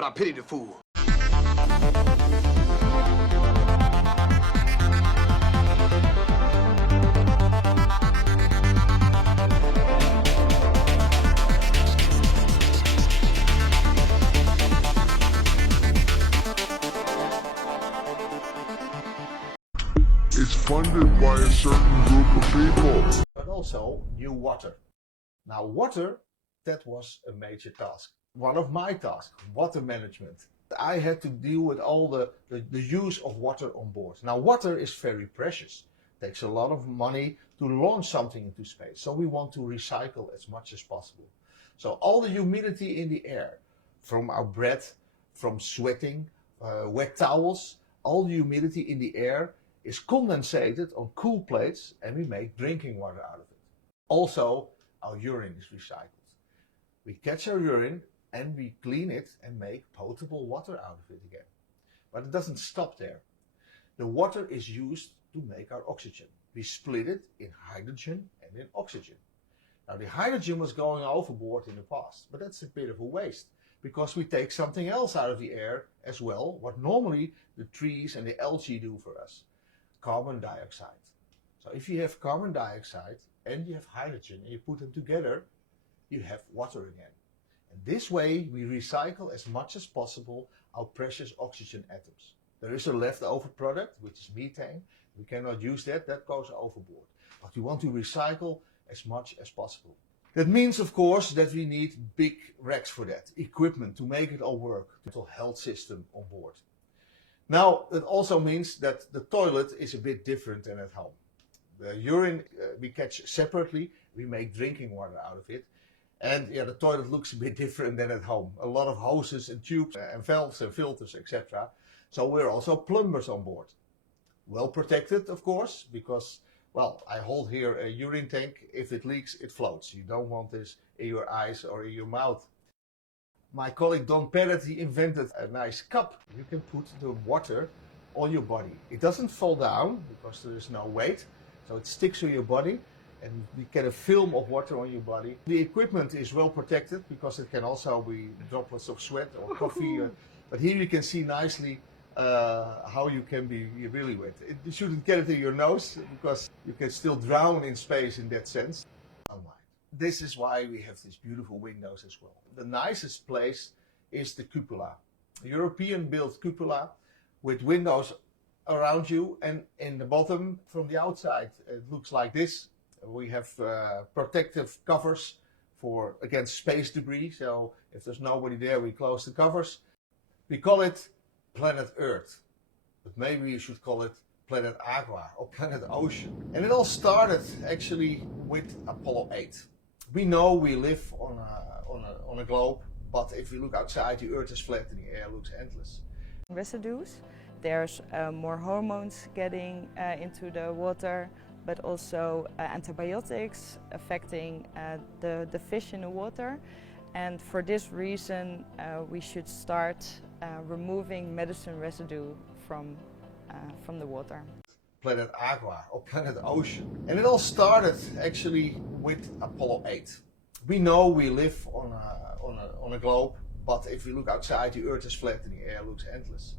but I pity the fool. It's funded by a certain group of people. But also new water. Now water, that was a major task. One of my tasks, water management. I had to deal with all the use of water on board. Now water is very precious. It takes a lot of money to launch something into space. So we want to recycle as much as possible. So all the humidity in the air, from our breath, from sweating, wet towels, all the humidity in the air is condensated on cool plates and we make drinking water out of it. Also, our urine is recycled. We catch our urine and we clean it and make potable water out of it again. But it doesn't stop there. The water is used to make our oxygen. We split it in hydrogen and in oxygen. Now the hydrogen was going overboard in the past, but that's a bit of a waste because we take something else out of the air as well, what normally the trees and the algae do for us. Carbon dioxide. So if you have carbon dioxide and you have hydrogen and you put them together, you have water again. And this way we recycle as much as possible our precious oxygen atoms. There is a leftover product, which is methane. We cannot use that, that goes overboard. But we want to recycle as much as possible. That means, of course, that we need big racks for that, equipment to make it all work, the mental health system on board. Now, it also means that the toilet is a bit different than at home. The urine we catch separately, we make drinking water out of it. And yeah, the toilet looks a bit different than at home. A lot of hoses and tubes and valves and filters, etc. So we're also plumbers on board. Well protected, of course, because, well, I hold here a urine tank. If it leaks, it floats. You don't want this in your eyes or in your mouth. My colleague Don Perret, he invented a nice cup. You can put the water on your body. It doesn't fall down because there is no weight, so it sticks to your body and you get a film of water on your body. The equipment is well protected because it can also be droplets of sweat or coffee. But here you can see nicely how you can be really wet. You shouldn't get it in your nose because you can still drown in space in that sense. This is why we have these beautiful windows as well. The nicest place is the cupola. A European-built cupola with windows around you, and in the bottom from the outside it looks like this. We have protective covers against space debris, so if there's nobody there we close the covers. We call it Planet Earth, but maybe you should call it Planet Aqua or Planet Ocean. And it all started actually with Apollo 8. We know we live on a globe, but if you look outside, the Earth is flat and the air looks endless. Residues, there's more hormones getting into the water, but also antibiotics affecting the fish in the water. And for this reason, we should start removing medicine residue from the water. Planet Aqua or Planet Ocean. And it all started actually with Apollo 8. We know we live on a globe, but if you look outside, the Earth is flat and the air looks endless.